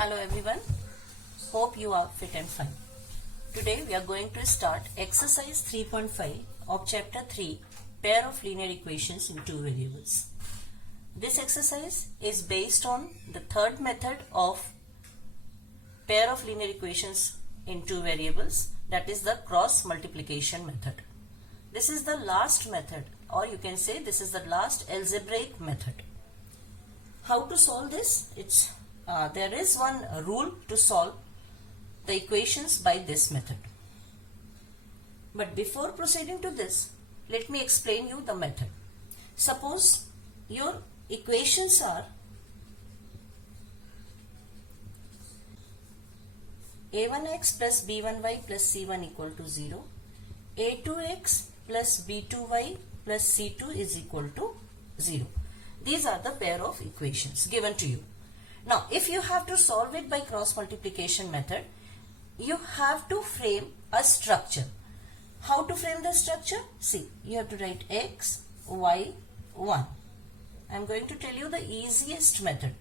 Hello everyone, hope you are fit and fine. Today we are going to start exercise 3.5 of chapter 3, pair of linear equations in two variables. This exercise is based on the third method of pair of linear equations in two variables, that is the cross multiplication method. This is the last method, or you can say this is the last algebraic method. How to solve this? There is one rule to solve the equations by this method. But before proceeding to this, let me explain you the method. Suppose your equations are a1x plus b1y plus c1 equal to 0, a2x plus b2y plus c2 is equal to 0. These are the pair of equations given to you. Now, if you have to solve it by cross multiplication method, you have to frame a structure. How to frame the structure? See, you have to write x, y, 1. I am going to tell you the easiest method.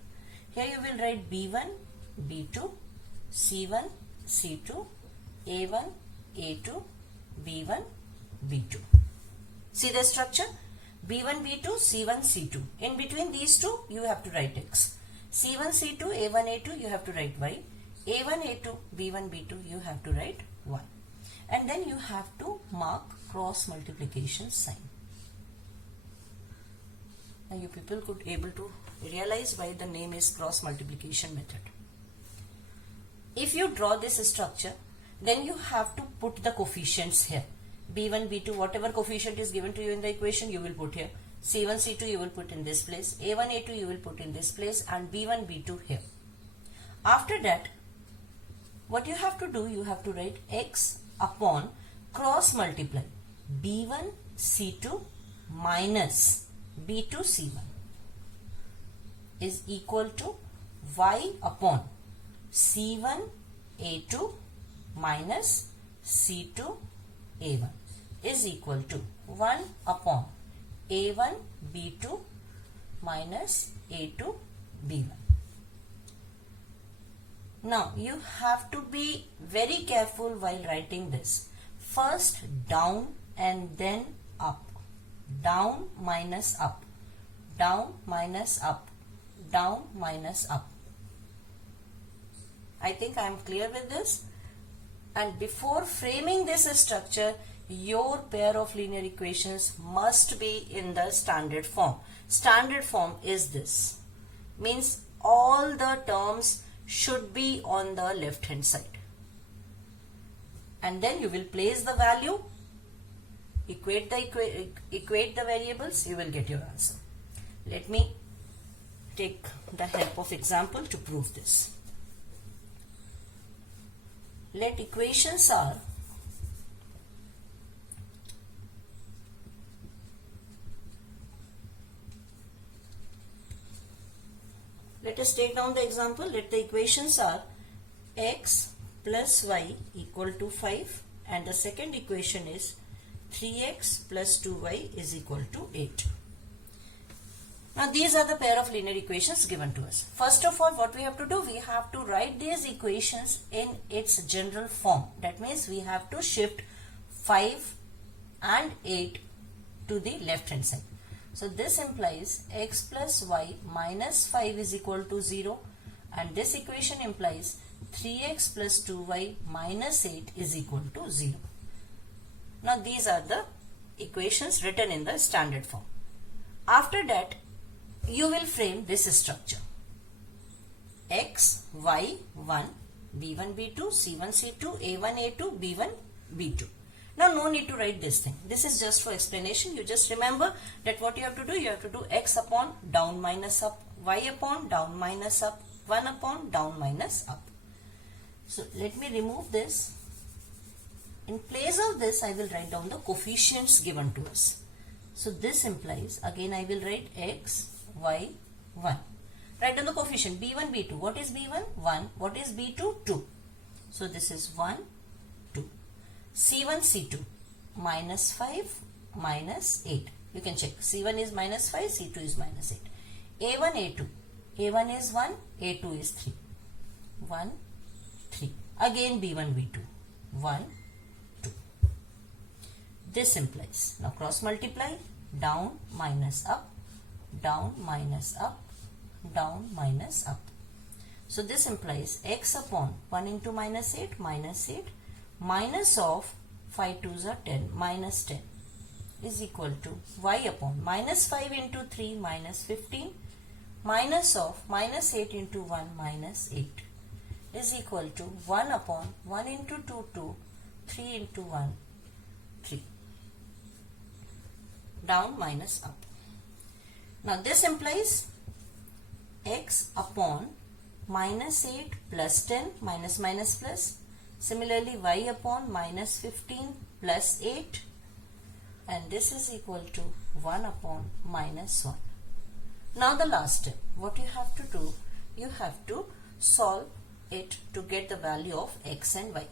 Here you will write b1, b2, c1, c2, a1, a2, b1, b2. See the structure? b1, b2, c1, c2. In between these two, you have to write x. c1, c2, a1, a2, you have to write y. a1, a2, b1, b2, you have to write 1. And then you have to mark cross multiplication sign. Now you people could able to realize why the name is cross multiplication method. If you draw this structure, then you have to put the coefficients here. b1, b2, whatever coefficient is given to you in the equation, you will put here. c1, c2 you will put in this place, a1, a2 you will put in this place, and b1, b2 here. After that, what you have to do, you have to write x upon cross multiply b1, c2 minus b2, c1 is equal to y upon c1, a2 minus c2, a1 is equal to 1 upon a1, b2 minus a2, b1. Now you have to be very careful while writing this. First down and then up. Down minus up. Down minus up. Down minus up. I think I am clear with this. And before framing this structure, your pair of linear equations must be in the standard form. Standard form is this. Means all the terms should be on the left hand side. And then you will place the value, equate the variables, you will get your answer. Let me take the help of example to prove this. Let equations are let us take down the example. Let the equations are x plus y equal to 5 and the second equation is 3x plus 2y is equal to 8. Now these are the pair of linear equations given to us. First of all, what we have to do, we have to write these equations in its general form. That means we have to shift 5 and 8 to the left hand side. So this implies x plus y minus 5 is equal to 0 and this equation implies 3x plus 2y minus 8 is equal to 0. Now these are the equations written in the standard form. After that, you will frame this structure. X, y, 1, b1, b2, c1, c2, a1, a2, b1, b2. Now no need to write this thing. This is just for explanation. You just remember that what you have to do, you have to do x upon down minus up, y upon down minus up, 1 upon down minus up. So let me remove this. In place of this, I will write down the coefficients given to us. So this implies, again I will write x, y, 1. Write down the coefficient b1, b2. What is b1? 1. What is b2? 2. So this is 1, 2. c1, c2 minus 5 minus 8. You can check. c1 is minus 5, c2 is minus 8. a1, a2. a1 is 1, a2 is 3. 1, 3. Again B1, B2. 1, 2. This implies, now cross multiply, down minus up, down minus up, down minus up. So this implies x upon 1 into minus 8, minus of 5 2s are 10, minus 10 is equal to y upon minus 5 into 3, minus 15, minus of minus 8 into 1, minus 8 is equal to 1 upon 1 into 2, 2, 3 into 1, 3. Down minus up. Now this implies x upon minus 8 plus 10, minus minus plus. Similarly, y upon minus 15 plus 8, and this is equal to 1 upon minus 1. Now the last step, what you have to do, you have to solve it to get the value of x and y.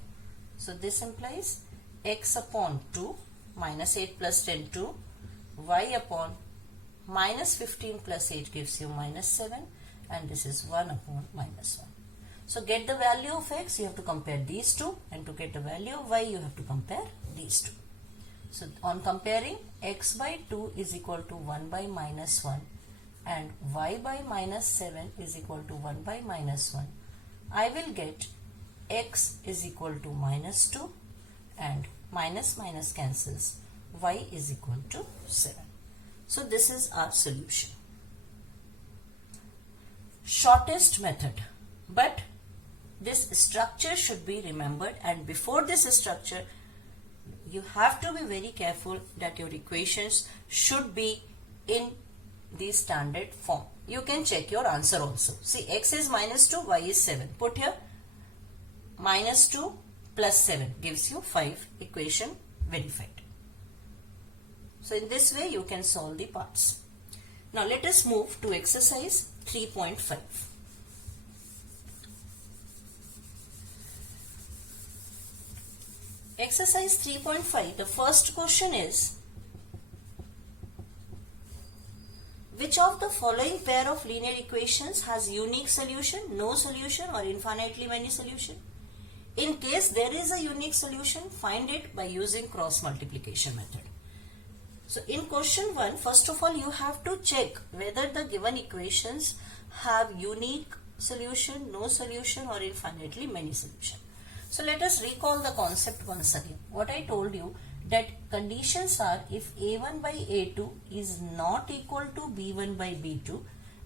So this implies x upon 2, minus 8 plus 10, 2, y upon minus 15 plus 8 gives you minus 7, and this is 1 upon minus 1. So get the value of x, you have to compare these two, and to get the value of y, you have to compare these two. So on comparing, x by 2 is equal to 1 by minus 1 and y by minus 7 is equal to 1 by minus 1. I will get x is equal to minus 2 and minus minus cancels, y is equal to 7. So this is our solution. Shortest method, but this structure should be remembered, and before this structure you have to be very careful that your equations should be in the standard form. You can check your answer also. See, x is minus 2, y is 7. Put here minus 2 plus 7 gives you 5. Equation verified. So in this way you can solve the parts. Now let us move to exercise 3.5. Exercise 3.5, the first question is, which of the following pair of linear equations has unique solution, no solution, or infinitely many solution? In case there is a unique solution, find it by using cross multiplication method. So in question 1, first of all you have to check whether the given equations have unique solution, no solution, or infinitely many solution. So let us recall the concept once again. What I told you, that conditions are if a1 by a2 is not equal to b1 by b2,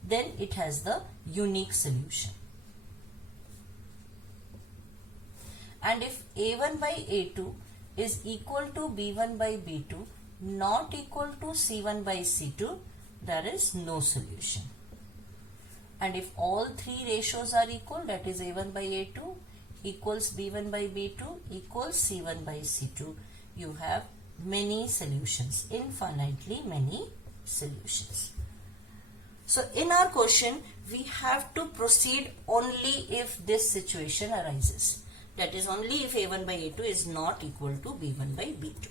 then it has the unique solution. And if a1 by a2 is equal to b1 by b2, not equal to c1 by c2, there is no solution. And if all three ratios are equal, that is a1 by a2 equals b1 by b2 equals c1 by c2, you have many solutions, infinitely many solutions. So in our question, we have to proceed only if this situation arises. That is, only if a1 by a2 is not equal to b1 by b2.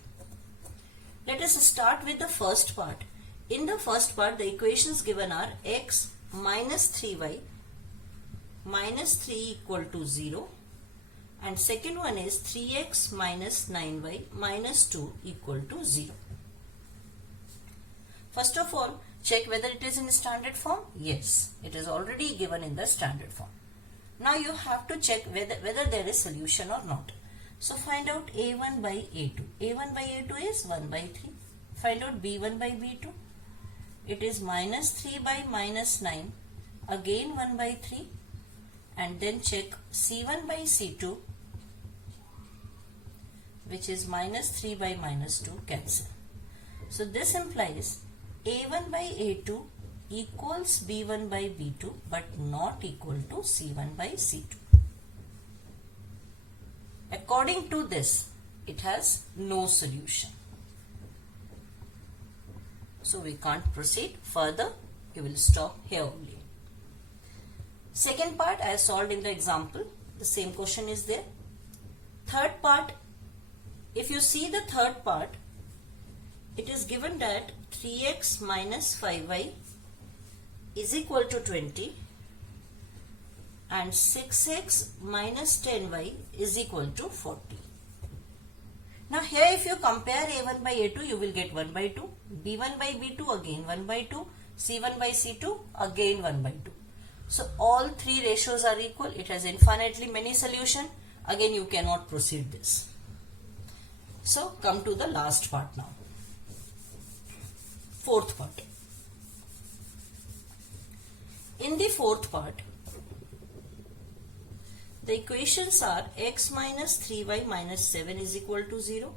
Let us start with the first part. In the first part, the equations given are x minus 3y minus 3 equal to 0. And second one is 3x minus 9y minus 2 equal to 0. First of all, check whether it is in standard form. Yes, it is already given in the standard form. Now you have to check whether there is solution or not. So find out a1 by a2. a1 by a2 is 1 by 3. Find out b1 by b2. It is minus 3 by minus 9. Again 1 by 3. And then check c1 by c2, which is minus 3 by minus 2, cancel. So this implies a1 by a2 equals b1 by b2 but not equal to c1 by c2. According to this, it has no solution. So we can't proceed further. You will stop here only. Second part I solved in the example. The same question is there. Third part, if you see the third part, it is given that 3x minus 5y is equal to 20 and 6x minus 10y is equal to 40. Now here if you compare A1 by A2, you will get 1 by 2, B1 by B2 again 1 by 2, C1 by C2 again 1 by 2. So all three ratios are equal. It has infinitely many solutions. Again you cannot proceed this. So come to the last part now. Fourth part. In the fourth part, the equations are x minus 3y minus 7 is equal to 0.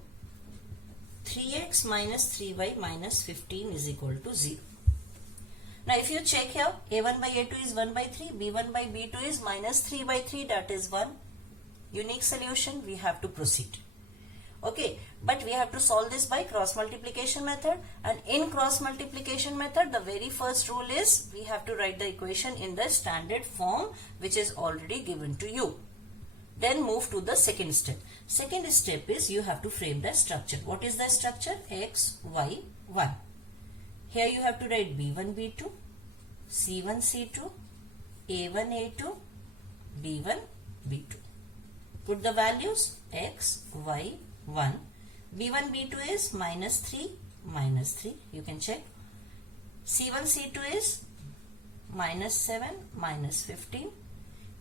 3x minus 3y minus 15 is equal to 0. Now if you check here, A1 by A2 is 1 by 3, B1 by B2 is minus 3 by 3, that is one unique solution. We have to proceed. Okay, but we have to solve this by cross multiplication method, and in cross multiplication method the very first rule is we have to write the equation in the standard form which is already given to you. Then move to the second step. Second step is you have to frame the structure. What is the structure? X, Y, 1. Here you have to write B1, B2, C1, C2, A1, A2, B1, B2. Put the values x, y, 1. B1, B2 is minus 3, minus 3. You can check. C1, C2 is minus 7, minus 15.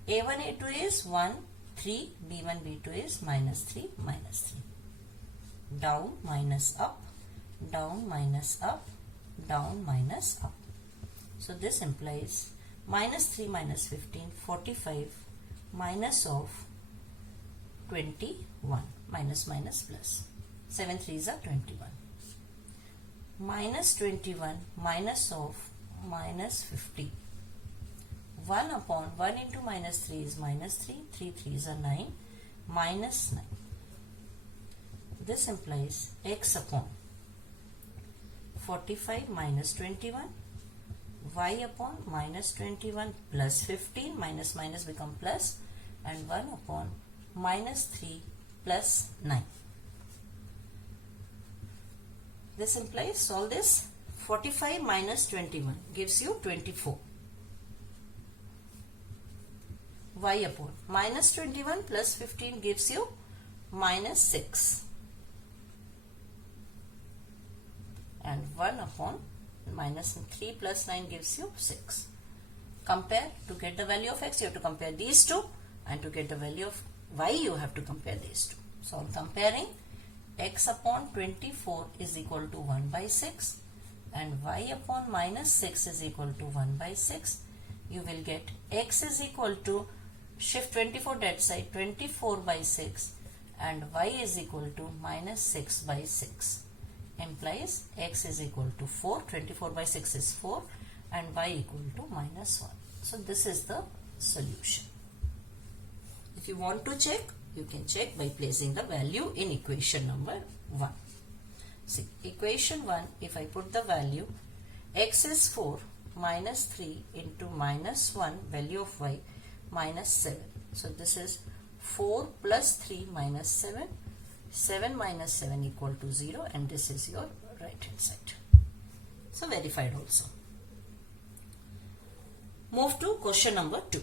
A1, A2 is 1, 3. B1, B2 is minus 3, minus 3. Down, minus up, down, minus up, down, minus up. So this implies minus 3 minus 15, 45, minus of 21, minus minus plus. 7 3s are 21. Minus 21 minus of minus 50. 1 upon 1 into minus 3 is minus 3. 3 3s are 9. Minus 9. This implies x upon 45 minus 21. Y upon minus 21 plus 15. Minus minus become plus. And 1 upon minus 3 plus 9. This implies, solve this, 45 minus 21 gives you 24. Y upon minus 21 plus 15 gives you minus 6. And 1 upon minus 3 plus 9 gives you 6. Compare. To get the value of x, you have to compare these two, and to get the value of y, you have to compare these two. So on comparing, x upon 24 is equal to 1 by 6 and y upon minus 6 is equal to 1 by 6. You will get x is equal to, shift 24 that side, 24 by 6, and y is equal to minus 6 by 6. Implies x is equal to 4, 24 by 6 is 4, and y equal to minus 1. So this is the solution. If you want to check, you can check by placing the value in equation number 1. See, equation 1, if I put the value, x is 4 minus 3 into minus 1, value of y, minus 7. So this is 4 plus 3 minus 7. 7 minus 7 equal to 0, and this is your right hand side. So verified also. Move to question number 2.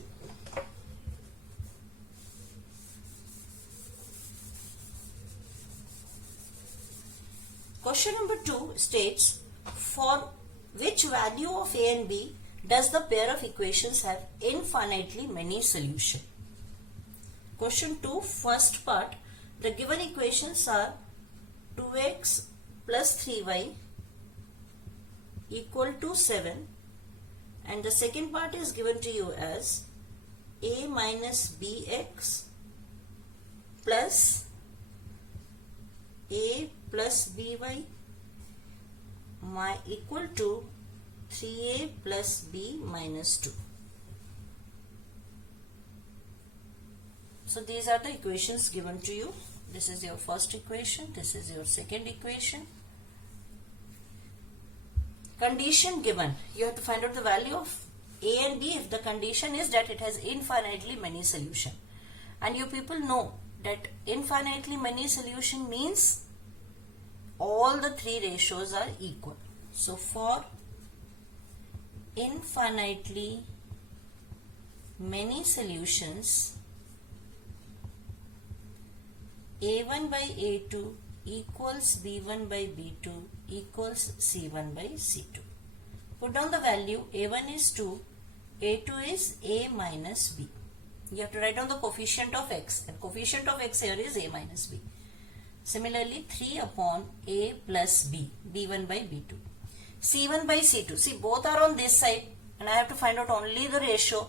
Question number 2 states, for which value of a and b does the pair of equations have infinitely many solutions? Question 2, first part, the given equations are 2x plus 3y equal to 7, and the second part is given to you as a minus bx plus a plus by equal to 3a plus b minus 2. So these are the equations given to you. This is your first equation. This is your second equation. Condition given. You have to find out the value of a and b if the condition is that it has infinitely many solutions. And you people know that infinitely many solution means all the three ratios are equal. So for infinitely many solutions A1 by A2 equals B1 by B2 equals C1 by C2. Put down the value. A1 is 2, A2 is A minus B. You have to write down the coefficient of x, and coefficient of x here is A minus B. Similarly, 3 upon A plus B, B1 by B2. C1 by C2. See, both are on this side and I have to find out only the ratio.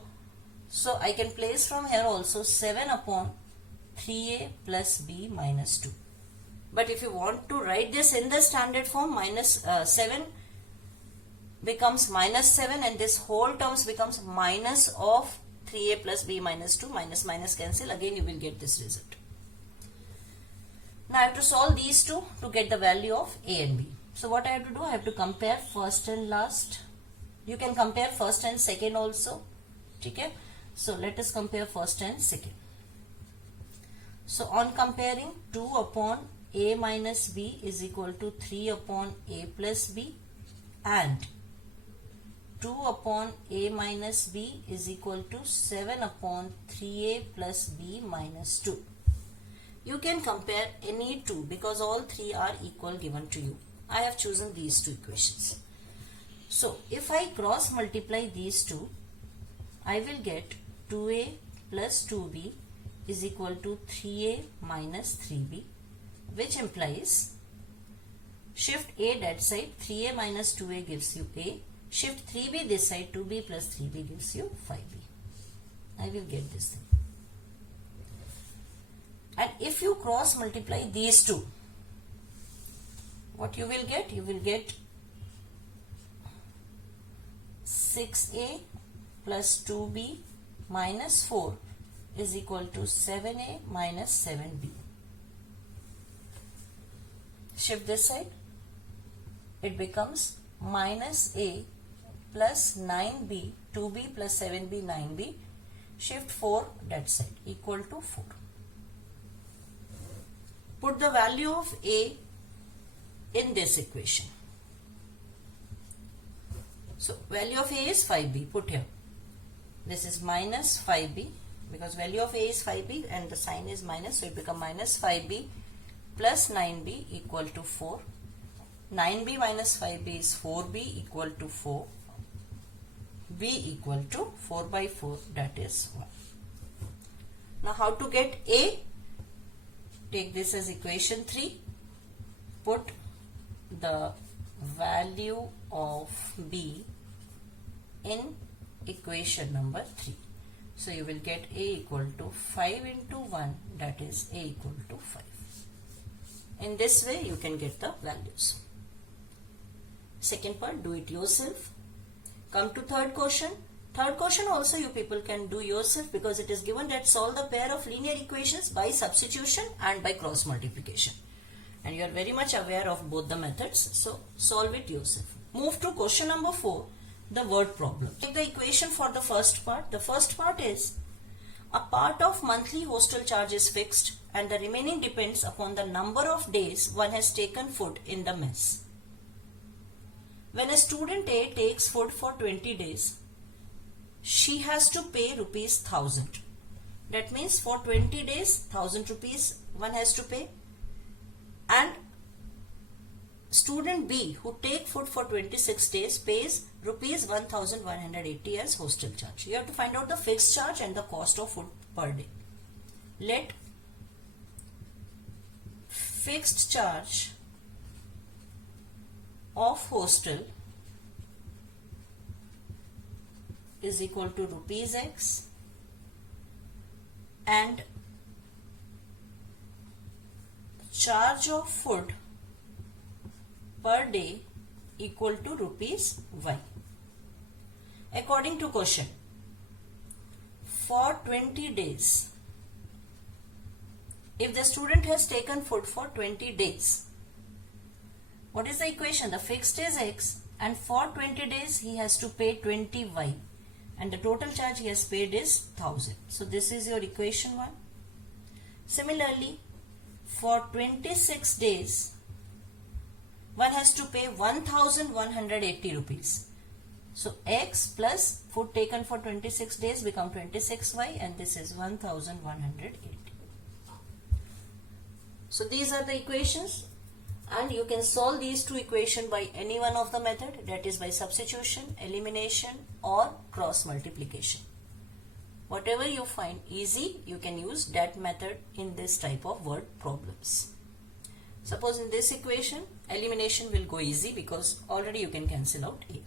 So, I can place from here also 7 upon 3A plus B minus 2. But if you want to write this in the standard form, 7 becomes minus 7 and this whole terms becomes minus of 3A plus B minus 2, minus minus cancel, again you will get this result. Now I have to solve these two to get the value of A and B. So what I have to do, I have to compare first and last. You can compare first and second also. Okay? So let us compare first and second. So on comparing, 2 upon A minus B is equal to 3 upon A plus B, and 2 upon A minus B is equal to 7 upon 3A plus B minus 2. You can compare any two because all three are equal given to you. I have chosen these two equations. So if I cross multiply these two, I will get 2A plus 2B is equal to 3A minus 3B, which implies shift A that side, 3A minus 2A gives you A. Shift 3B this side, 2B plus 3B gives you 5B. I will get this thing. And if you cross multiply these two, what you will get? You will get 6A plus 2B minus 4 is equal to 7A minus 7B. Shift this side, it becomes minus A plus 9B, 2B plus 7B, 9B, shift 4 that side, equal to 4. Put the value of A in this equation. So, value of A is 5B, put here. This is minus 5B, because value of A is 5B and the sign is minus, so it becomes minus 5B plus 9B equal to 4. 9B minus 5B is 4B equal to 4. B equal to 4 by 4, that is 1. Now how to get A? Take this as equation 3. Put the value of B in equation number 3. So you will get A equal to 5 into 1, that is A equal to 5. In this way you can get the values. Second part, do it yourself. Come to third question. Third question also you people can do yourself because it is given that solve the pair of linear equations by substitution and by cross multiplication. And you are very much aware of both the methods. So solve it yourself. Move to question number 4, the word problem. Take the equation for the first part. The first part is a part of monthly hostel charge is fixed and the remaining depends upon the number of days one has taken food in the mess. When a student A takes food for 20 days, she has to pay rupees 1000. That means for 20 days, 1000 rupees one has to pay. And student B who take food for 26 days pays rupees 1180 as hostel charge. You have to find out the fixed charge and the cost of food per day. Let fixed charge of hostel is equal to rupees X and charge of food per day equal to rupees Y. According to question, for 20 days, if the student has taken food for 20 days, what is the equation? The fixed is X and for 20 days he has to pay 20Y and the total charge he has paid is 1000. So this is your equation 1. Similarly, for 26 days one has to pay 1180 rupees. So x plus food taken for 26 days become 26y, and this is 1180. So these are the equations, and you can solve these two equations by any one of the method, that is by substitution, elimination or cross multiplication. Whatever you find easy, you can use that method in this type of word problems. Suppose in this equation, elimination will go easy because already you can cancel out a.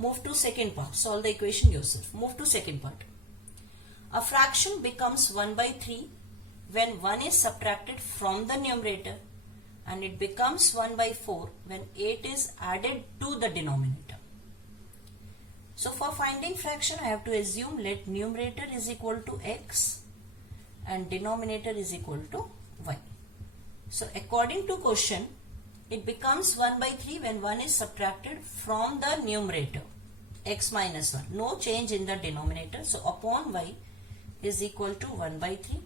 Move to second part. Solve the equation yourself. Move to second part. A fraction becomes 1 by 3 when 1 is subtracted from the numerator, and it becomes 1 by 4 when 8 is added to the denominator. So for finding fraction, I have to assume let numerator is equal to x and denominator is equal to y. So according to question, it becomes 1 by 3 when 1 is subtracted from the numerator, x minus 1. No change in the denominator. So upon y is equal to 1 by 3.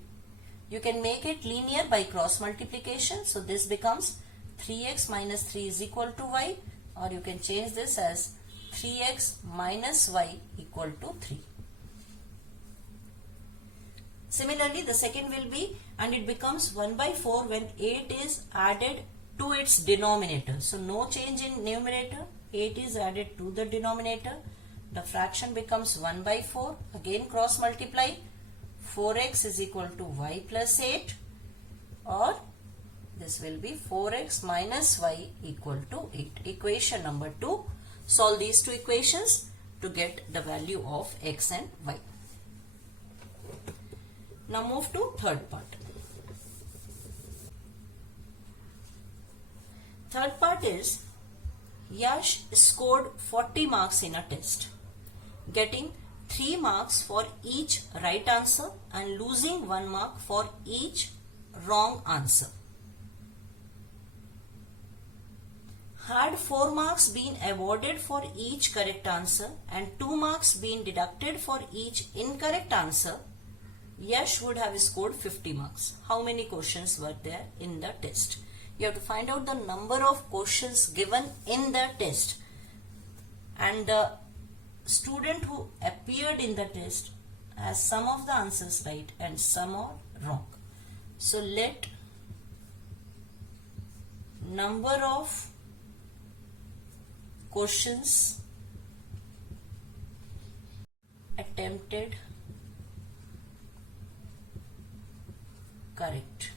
You can make it linear by cross multiplication. So this becomes 3x minus 3 is equal to y, or you can change this as 3x minus y equal to 3. Similarly, the second will be, and it becomes 1 by 4 when 8 is added to its denominator. So no change in numerator, 8 is added to the denominator. The fraction becomes 1 by 4. Again cross multiply. 4x is equal to y plus 8, or this will be 4x minus y equal to 8. Equation number 2. Solve these two equations to get the value of x and y. Now move to third part. Third part is Yash scored 40 marks in a test, getting 3 marks for each right answer and losing 1 mark for each wrong answer. Had 4 marks been awarded for each correct answer and 2 marks been deducted for each incorrect answer, Yash would have scored 50 marks. How many questions were there in the test? You have to find out the number of questions given in the test, and the student who appeared in the test has some of the answers right and some are wrong. So let number of questions attempted correct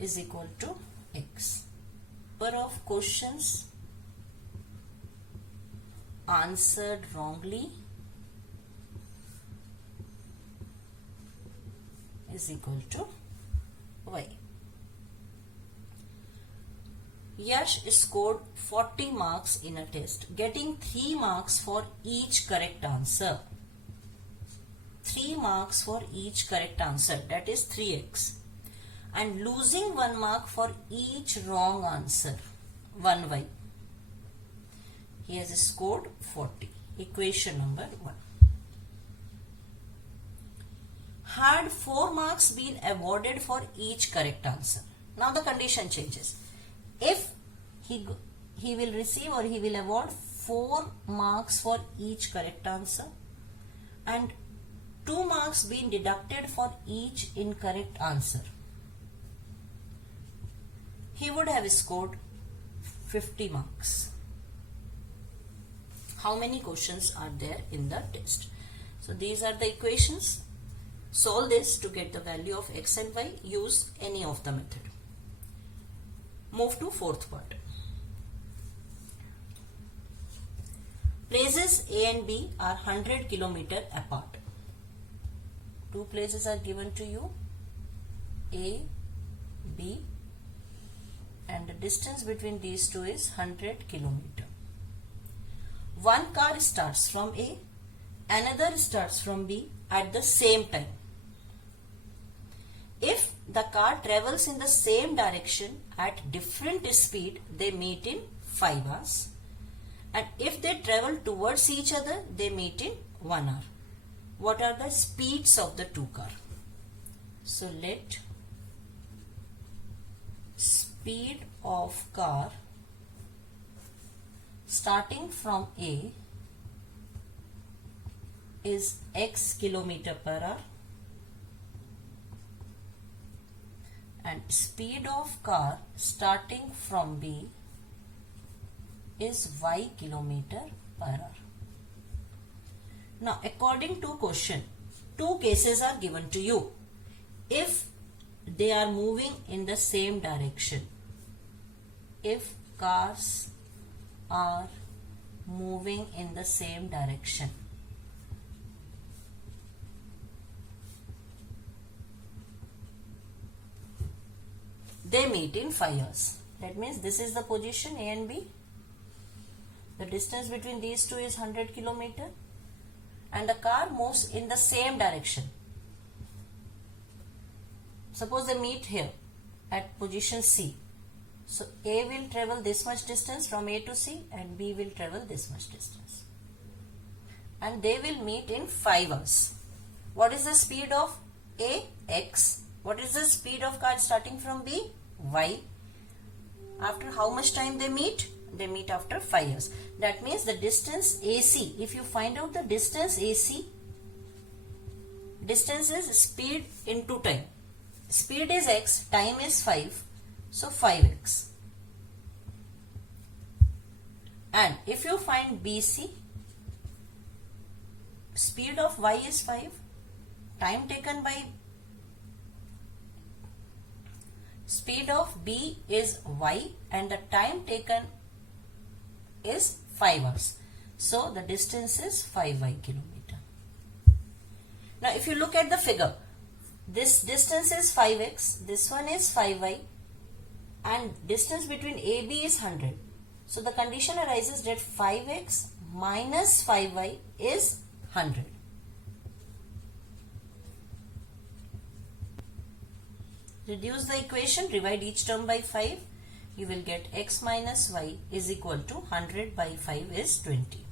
is equal to x. Number of questions answered wrongly is equal to y. Yash scored 40 marks in a test, getting 3 marks for each correct answer. 3 marks for each correct answer, that is 3x. And losing 1 mark for each wrong answer, 1y. He has scored 40. Equation number 1. Had 4 marks been awarded for each correct answer. Now the condition changes. If he will receive or he will award 4 marks for each correct answer and 2 marks being deducted for each incorrect answer, he would have scored 50 marks. How many questions are there in the test? So these are the equations. Solve this to get the value of x and y. Use any of the method. Move to fourth part. Places A and B are 100 km apart. 2 places are given to you, A, B, and the distance between these two is 100 km. One car starts from A, another starts from B at the same time. If the car travels in the same direction at different speed, they meet in 5 hours. And if they travel towards each other, they meet in 1 hour. What are the speeds of the 2 cars? So let speed of car starting from A is x kilometer per hour and speed of car starting from B is y kilometer per hour. Now, according to question, two cases are given to you. If they are moving in the same direction, if cars are moving in the same direction, they meet in 5 hours. That means this is the position A and B. The distance between these two is 100 kilometer and the car moves in the same direction. Suppose they meet here at position C. So A will travel this much distance from A to C and B will travel this much distance. And they will meet in 5 hours. What is the speed of A? X. What is the speed of car starting from B? Y. After how much time they meet? They meet after 5 years. That means the distance AC, if you find out the distance AC, distance is speed into time. Speed is x, time is 5, so 5x. And if you find BC, speed of y is 5, time taken by speed of B is y and the time taken is 5 hours. So the distance is 5y kilometer. Now if you look at the figure, this distance is 5x, this one is 5y and distance between AB is 100. So the condition arises that 5x minus 5y is 100. Reduce the equation, divide each term by 5. You will get x minus y is equal to 100 by 5 is 20.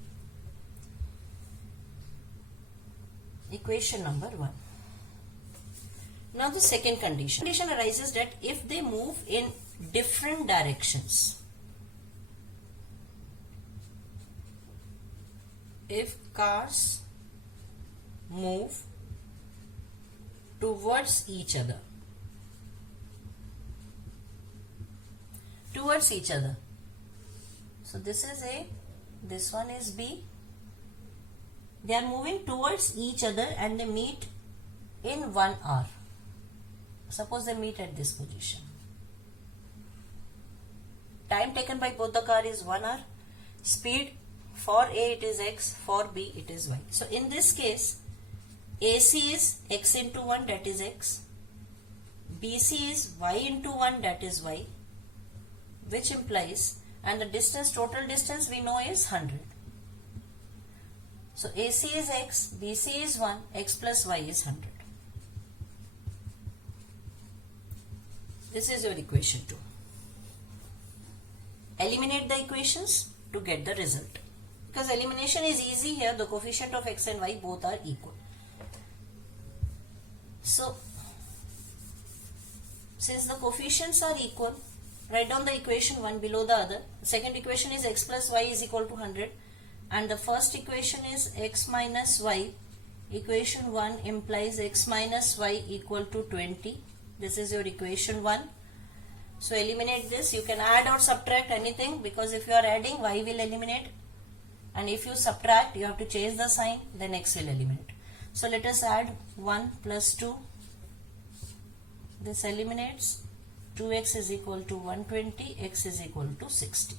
Equation number 1. Now the second condition. Condition arises that if they move in different directions, if cars move towards each other, so this is A, this one is B. They are moving towards each other and they meet in 1 hour. Suppose they meet at this position. Time taken by both the car is 1 hour. Speed for A it is x, for B it is y. So in this case, AC is x into 1, that is x. BC is y into 1, that is y. Which implies, and the distance, total distance we know is 100. So AC is x, BC is 1, x plus y is 100. This is your equation 2. Eliminate the equations to get the result. Because elimination is easy here, the coefficient of x and y both are equal. So, since the coefficients are equal, write down the equation 1 below the other. The second equation is x plus y is equal to 100 and the first equation is x minus y. Equation 1 implies x minus y equal to 20. This is your equation 1. So eliminate this. You can add or subtract anything because if you are adding, y will eliminate, and if you subtract, you have to change the sign, then x will eliminate. So let us add 1 plus 2. This eliminates. 2x is equal to 120, x is equal to 60.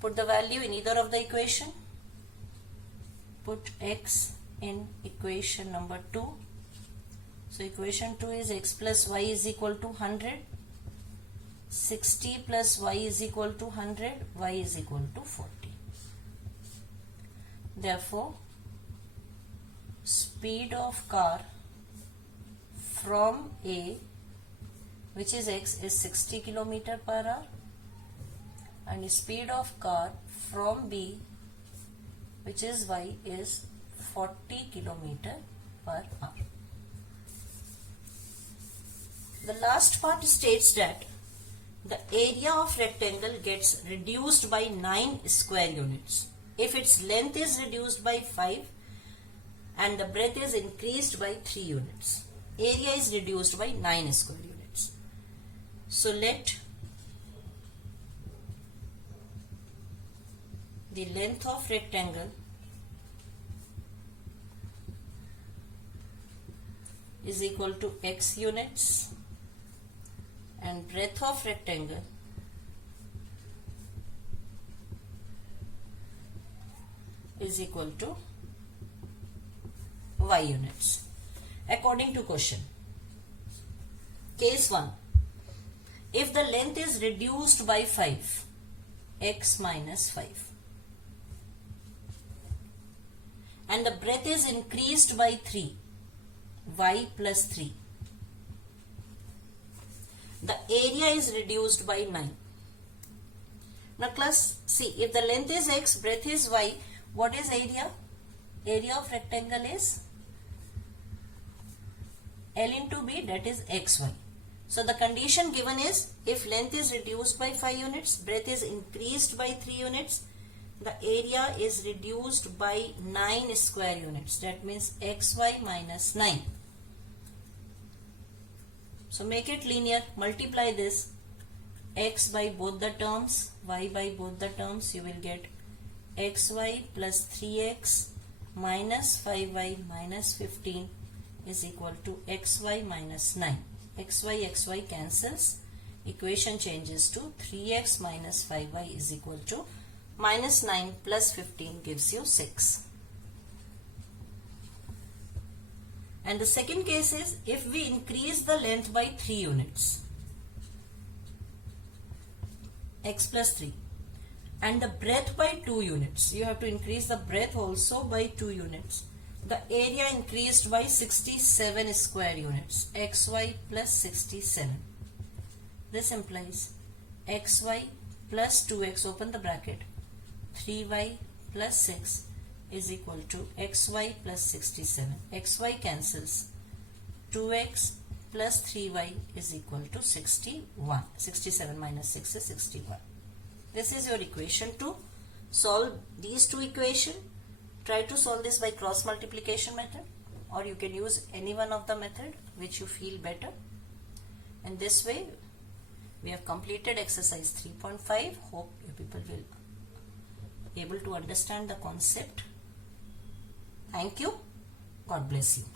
Put the value in either of the equation. Put x in equation number 2. So equation 2 is x plus y is equal to 100. 60 plus y is equal to 100, y is equal to 40. Therefore, speed of car from A, which is x, is 60 km per hour, and speed of car from B, which is y, is 40 km per hour. The last part states that the area of rectangle gets reduced by 9 square units if its length is reduced by 5 and the breadth is increased by 3 units. Area is reduced by 9 square units. So let the length of rectangle is equal to x units and breadth of rectangle is equal to y units according to question. Case 1. If the length is reduced by 5, x minus 5, and the breadth is increased by 3, y plus 3, the area is reduced by 9. Now class, see, if the length is x, breadth is y, what is area? Area of rectangle is L into B, that is xy. So the condition given is, if length is reduced by 5 units, breadth is increased by 3 units, the area is reduced by 9 square units. That means xy minus 9. So make it linear, multiply this x by both the terms, y by both the terms, you will get xy plus 3x minus 5y minus 15 is equal to xy minus 9. xy cancels, equation changes to 3x minus 5y is equal to minus 9 plus 15 gives you 6. And the second case is, if we increase the length by 3 units, x plus 3, and the breadth by 2 units, you have to increase the breadth also by 2 units. The area increased by 67 square units, xy plus 67. This implies xy plus 2x, open the bracket, 3y plus 6 is equal to xy plus 67. xy cancels, 2x plus 3y is equal to 61. 67 minus 6 is 61. This is your equation to solve these two equations. Try to solve this by cross multiplication method, or you can use any one of the method which you feel better. In this way, we have completed exercise 3.5. Hope you people will be able to understand the concept. Thank you. God bless you.